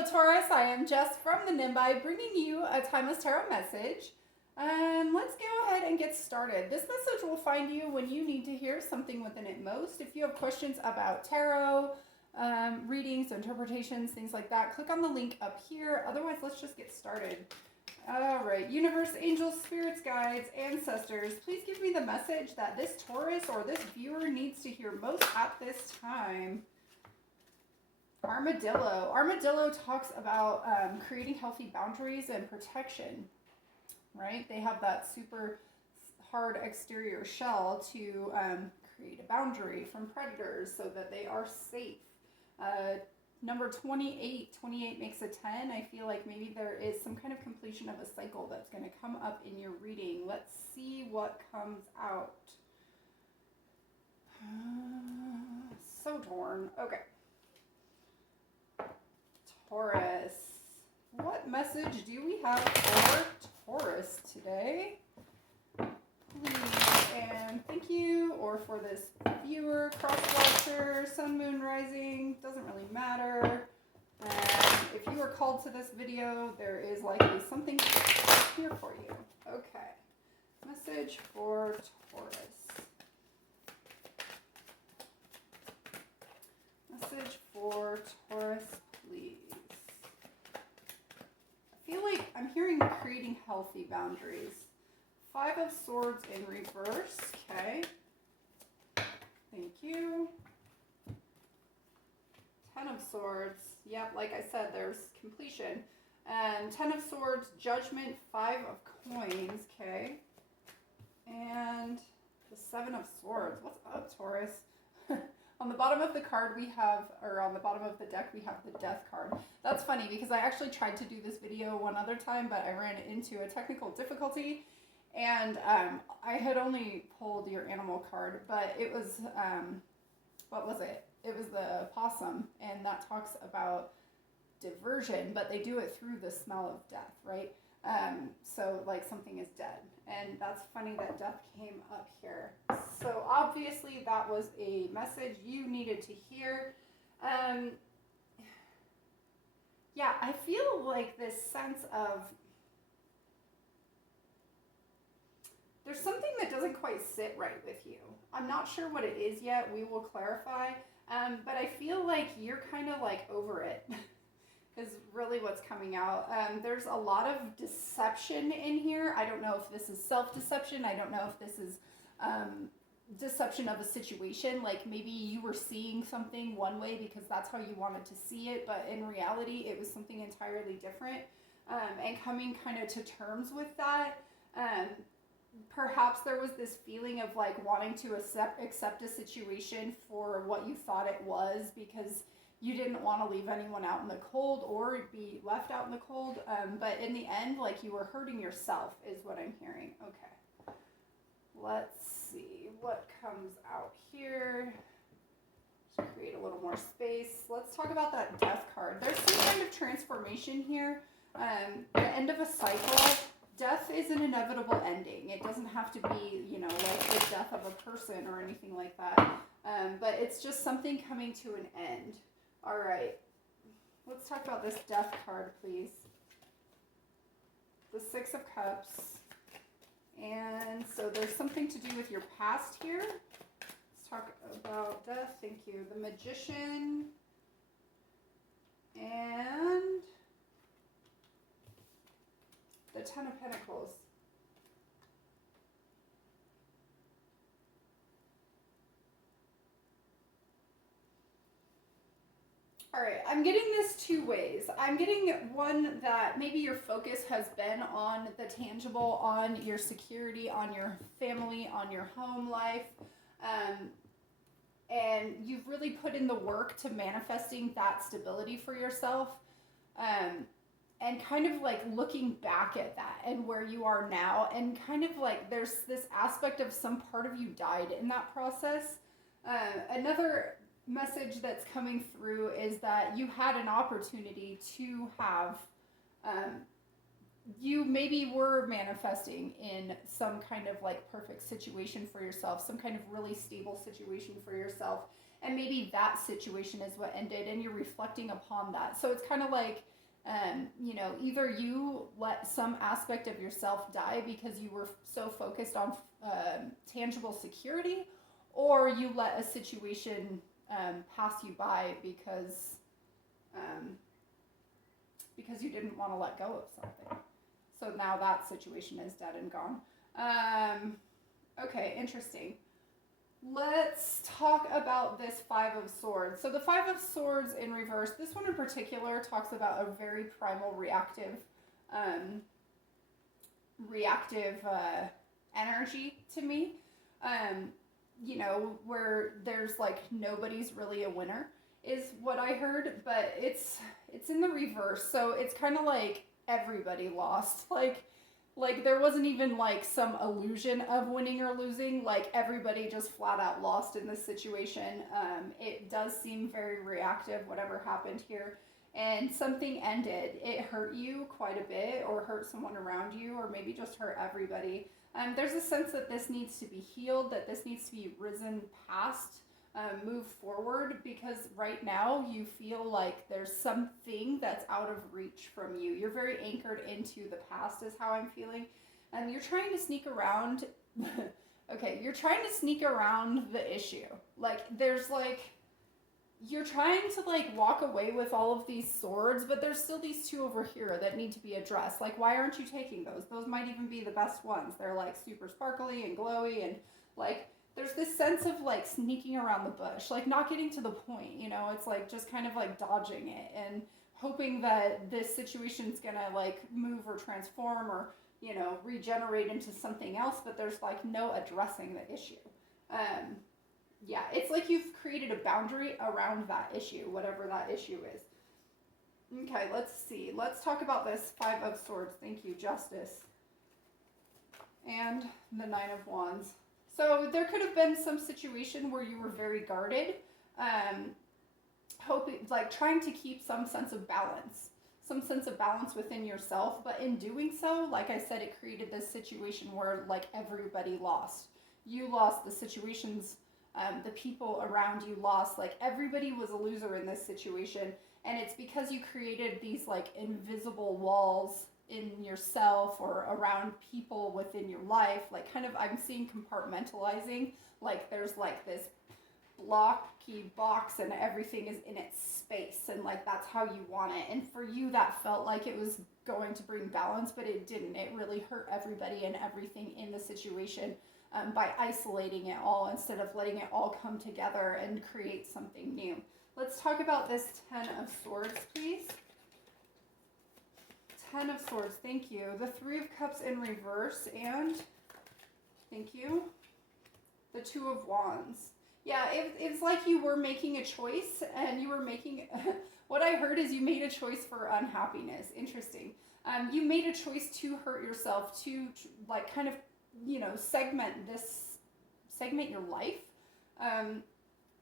Hello Taurus, I am Jess from the Nimbi bringing you a timeless tarot message. Let's go ahead and get started. This message will find you when you need to hear something within it most. If you have questions about tarot, readings, interpretations, things like that, click on the link up here. Otherwise, let's just get started. All right, universe, angels, spirits, guides, ancestors, please give me the message that this Taurus or this viewer needs to hear most at this time. Armadillo. Armadillo talks about creating healthy boundaries and protection, right? They have that super hard exterior shell to create a boundary from predators so that they are safe. Number 28. 28 makes a 10. I feel like maybe there is some kind of completion of a cycle that's going to come up in your reading. Let's see what comes out. So torn. Okay. Taurus. What message do we have for Taurus today? Please and thank you. Or for this viewer, cross-watcher, sun, moon, rising, doesn't really matter. And if you are called to this video, there is likely something here for you. Okay. Message for Taurus. Message for Taurus, please. I feel like I'm hearing creating healthy boundaries. 5 of Swords in reverse. Okay. Thank you. 10 of Swords. Yep, like I said, there's completion. 10 of Swords, Judgment, 5 of Coins. Okay. And the 7 of Swords. What's up, Taurus? On the bottom of the card we have, or on the bottom of the deck, we have the Death card. That's funny because I actually tried to do this video one other time, but I ran into a technical difficulty. And I had only pulled your animal card, but it was, what was it? It was the possum, and that talks about diversion, but they do it through the smell of death, right? So like something is dead. And that's funny that death came up here. So obviously that was a message you needed to hear. Yeah, I feel like this sense of there's something that doesn't quite sit right with you. I'm not sure what it is yet. We will clarify. But I feel like you're kind of like over it is really what's coming out. There's a lot of deception in here. I don't know if this is self-deception. I don't know if this is deception of a situation. Like maybe you were seeing something one way because that's how you wanted to see it. But in reality, it was something entirely different. And coming kind of to terms with that. Perhaps there was this feeling of like wanting to accept a situation for what you thought it was because you didn't want to leave anyone out in the cold or be left out in the cold. But in the end, like you were hurting yourself is what I'm hearing. Okay. Let's see what comes out here. Just create a little more space. Let's talk about that Death card. There's some kind of transformation here. The end of a cycle. Death is an inevitable ending. It doesn't have to be, you know, like the death of a person or anything like that. But it's just something coming to an end. All right. Let's talk about this Death card, please. The 6 of Cups. And so there's something to do with your past here. Let's talk about death. Thank you. The Magician. And the 10 of Pentacles. All right, I'm getting this 2 ways. I'm getting one that maybe your focus has been on the tangible, on your security, on your family, on your home life. And you've really put in the work to manifesting that stability for yourself. And kind of like looking back at that and where you are now, and kind of like there's this aspect of some part of you died in that process. Another message that's coming through is that you had an opportunity to have, you maybe were manifesting in some kind of like perfect situation for yourself, some kind of really stable situation for yourself. and maybe that situation is what ended, and you're reflecting upon that. So it's kind of like, you know, either you let some aspect of yourself die because you were so focused on tangible security, or you let a situation pass you by because you didn't want to let go of something. So now that situation is dead and gone. Okay, interesting. Let's talk about this Five of Swords. So the Five of Swords in reverse, this one in particular talks about a very primal reactive energy to me. You know, where there's like nobody's really a winner is what I heard, but it's in the reverse. So it's kind of like everybody lost. Like there wasn't even like some illusion of winning or losing. Like everybody just flat out lost in this situation. It does seem very reactive, whatever happened here. And something ended. It hurt you quite a bit, or hurt someone around you, or maybe just hurt everybody. There's a sense that this needs to be healed, that this needs to be risen past, move forward, because right now you feel like there's something that's out of reach from you. You're very anchored into the past is how I'm feeling. And you're trying to sneak around. Okay, you're trying to sneak around the issue. Like there's like, you're trying to like walk away with all of these swords, but there's still these two over here that need to be addressed. Like, why aren't you taking those? Those might even be the best ones. They're like super sparkly and glowy, and like there's this sense of like sneaking around the bush, like not getting to the point, you know. It's like just kind of like dodging it and hoping that this situation's gonna like move or transform or, you know, regenerate into something else, but there's like no addressing the issue. Yeah, it's like you've created a boundary around that issue, whatever that issue is. Okay, let's see. Let's talk about this Five of Swords. Thank you, Justice. And the Nine of Wands. So there could have been some situation where you were very guarded, hoping, like trying to keep some sense of balance within yourself. But in doing so, like I said, it created this situation where like everybody lost. You lost, the situations, the people around you lost. Like everybody was a loser in this situation, and it's because you created these like invisible walls in yourself or around people within your life. Like kind of, I'm seeing compartmentalizing. Like there's like this blocky box and everything is in its space, and like that's how you want it. And for you that felt like it was going to bring balance, but it didn't. It really hurt everybody and everything in the situation. By isolating it all instead of letting it all come together and create something new. Let's talk about this Ten of Swords, please. Ten of Swords, thank you. The Three of Cups in reverse, and thank you. The Two of Wands. Yeah, it's like you were making a choice, and you were making, what I heard is you made a choice for unhappiness. Interesting. You made a choice to hurt yourself, to like kind of, you know, segment your life.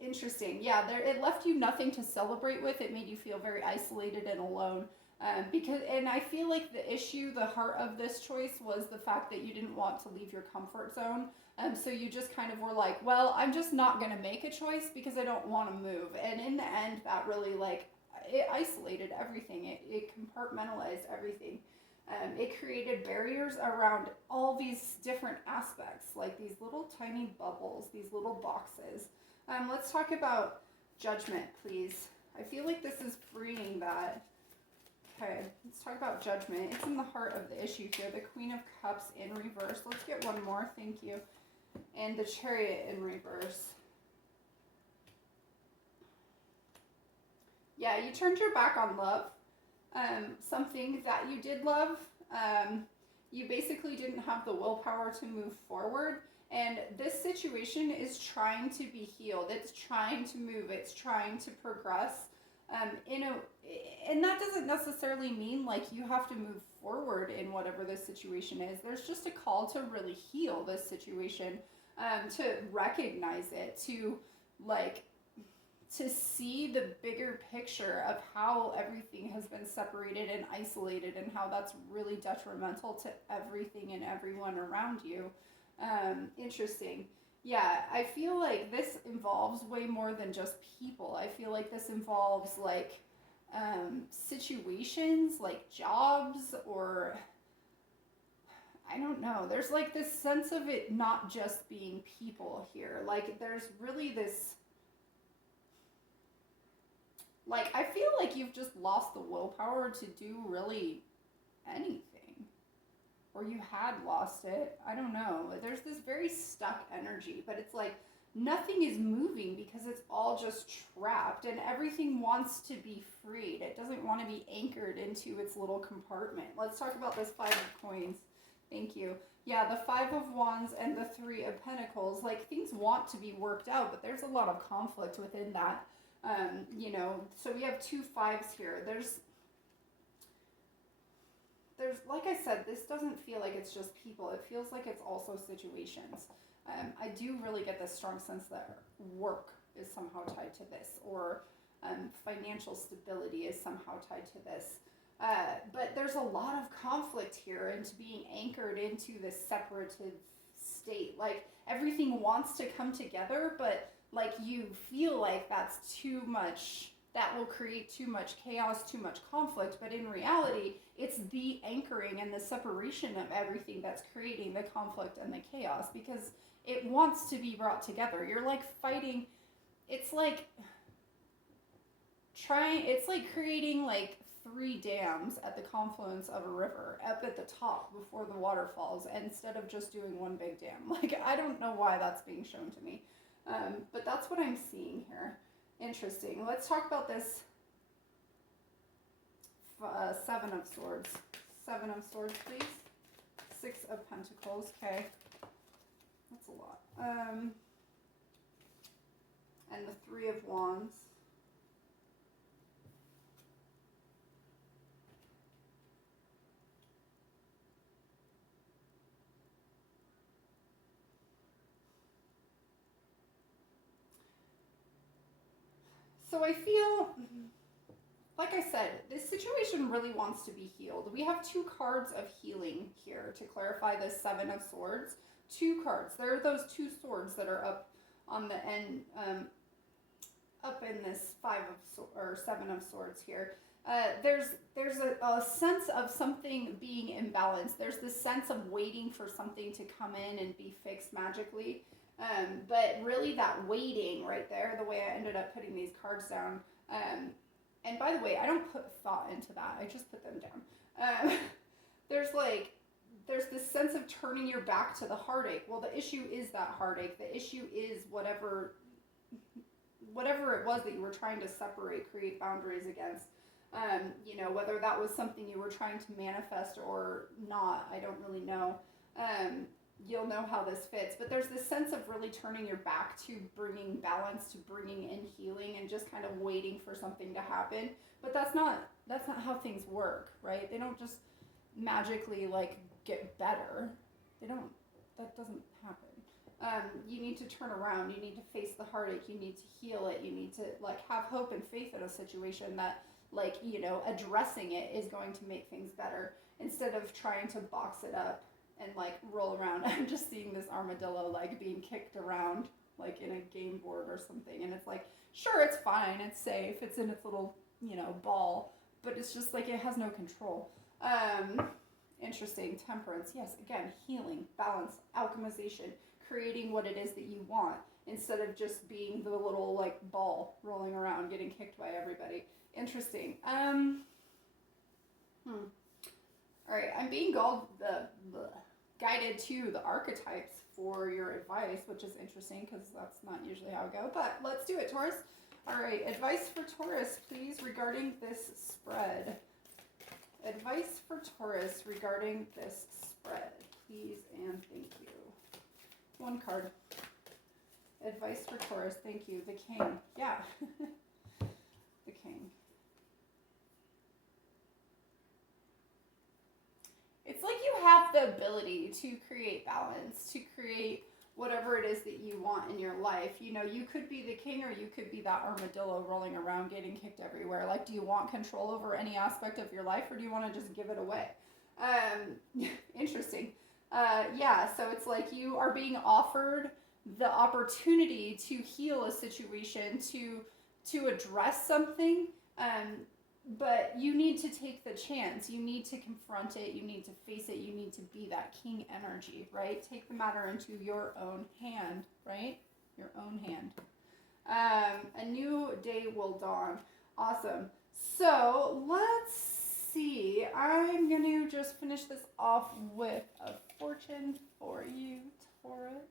Interesting. Yeah, it left you nothing to celebrate with. It made you feel very isolated and alone. And I feel like the issue, the heart of this choice was the fact that you didn't want to leave your comfort zone. So you just kind of were like, well, I'm just not going to make a choice because I don't want to move. And in the end, that really like, it isolated everything. It compartmentalized everything. It created barriers around all these different aspects, like these little tiny bubbles, these little boxes. Let's talk about Judgment, please. I feel like this is freeing that. Okay, let's talk about Judgment. It's in the heart of the issue here. The Queen of Cups in reverse. Let's get one more, thank you. And the Chariot in reverse. Yeah, you turned your back on love. Something that you did love, you basically didn't have the willpower to move forward, and this situation is trying to be healed. It's trying to move. It's trying to progress. And that doesn't necessarily mean like you have to move forward in whatever this situation is. There's just a call to really heal this situation, to recognize it, to like to see the bigger picture of how everything has been separated and isolated and how that's really detrimental to everything and everyone around you. Interesting. Yeah, I feel like this involves way more than just people. I feel like this involves like situations, like jobs, or I don't know. There's like this sense of it not just being people here. Like there's really this, like I feel like you've just lost the willpower to do really anything. Or you had lost it. I don't know. There's this very stuck energy, but it's like nothing is moving because it's all just trapped and everything wants to be freed. It doesn't want to be anchored into its little compartment. Let's talk about this Five of Coins. Thank you. Yeah, the Five of Wands and the Three of Pentacles, like things want to be worked out, but there's a lot of conflict within that. You know, so we have two fives here. There's like I said, this doesn't feel like it's just people. It feels like it's also situations. I do really get this strong sense that work is somehow tied to this, or financial stability is somehow tied to this. But there's a lot of conflict here into being anchored into this separative state. Like everything wants to come together, but like you feel like that's too much, that will create too much chaos, too much conflict, but in reality, it's the anchoring and the separation of everything that's creating the conflict and the chaos, because it wants to be brought together. You're like fighting, it's like it's like creating like three dams at the confluence of a river up at the top before the water falls, instead of just doing one big dam. Like, I don't know why that's being shown to me, but that's what I'm seeing here. Interesting. Let's talk about this Seven of Swords. Seven of Swords, please. Six of Pentacles. Okay. That's a lot. And the Three of Wands. So I feel, like I said, this situation really wants to be healed. We have two cards of healing here to clarify this Seven of Swords. Two cards. There are those two swords that are up on the end, up in this Seven of Swords here. There's a sense of something being imbalanced. There's this sense of waiting for something to come in and be fixed magically. But really that waiting right there, the way I ended up putting these cards down, and by the way, I don't put thought into that, I just put them down. There's this sense of turning your back to the heartache. Well, the issue is that heartache. The issue is whatever it was that you were trying to separate, create boundaries against. You know, whether that was something you were trying to manifest or not, I don't really know. You'll know how this fits, but there's this sense of really turning your back to bringing balance, to bringing in healing, and just kind of waiting for something to happen. But that's not how things work, right? They don't just magically like get better. That doesn't happen. You need to turn around. You need to face the heartache. You need to heal it. You need to like have hope and faith in a situation that, like, you know, addressing it is going to make things better, instead of trying to box it up and like roll around. I'm just seeing this armadillo like being kicked around like in a game board or something, and it's like, sure, it's fine, it's safe, it's in its little, you know, ball, but it's just like it has no control. Interesting. Temperance. Yes, again, healing, balance, alchemization, creating what it is that you want, instead of just being the little like ball rolling around getting kicked by everybody. Interesting. All right, I'm being guided to the archetypes for your advice, which is interesting because that's not usually how I go, but let's do it, Taurus. All right, advice for Taurus, please, regarding this spread. Advice for Taurus regarding this spread, please and thank you. One card. Advice for Taurus, thank you. The King. Yeah. The King. It's like you have the ability to create balance, to create whatever it is that you want in your life. You know, you could be the king, or you could be that armadillo rolling around getting kicked everywhere. Like, do you want control over any aspect of your life, or do you want to just give it away? Interesting. Yeah, so it's like you are being offered the opportunity to heal a situation, to address something, but you need to take the chance. You need to confront it. You need to face it. You need to be that king energy, right? Take the matter into your own hand, right? Your own hand. A new day will dawn. Awesome. So let's see. I'm going to just finish this off with a fortune for you, Taurus.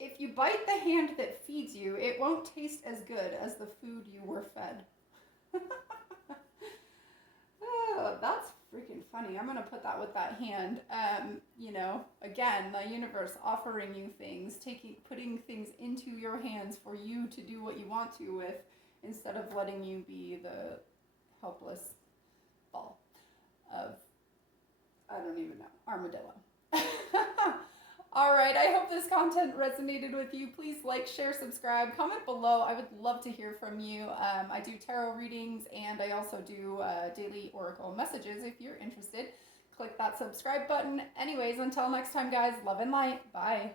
If you bite the hand that feeds you, it won't taste as good as the food you were fed. Oh, that's freaking funny. I'm going to put that with that hand. You know, again, the universe offering you things, putting things into your hands for you to do what you want to with, instead of letting you be the helpless ball of, I don't even know, armadillo. All right, I hope this content resonated with you. Please like, share, subscribe, comment below. I would love to hear from you. I do tarot readings, and I also do daily oracle messages if you're interested. Click that subscribe button. Anyways, until next time, guys, love and light. Bye.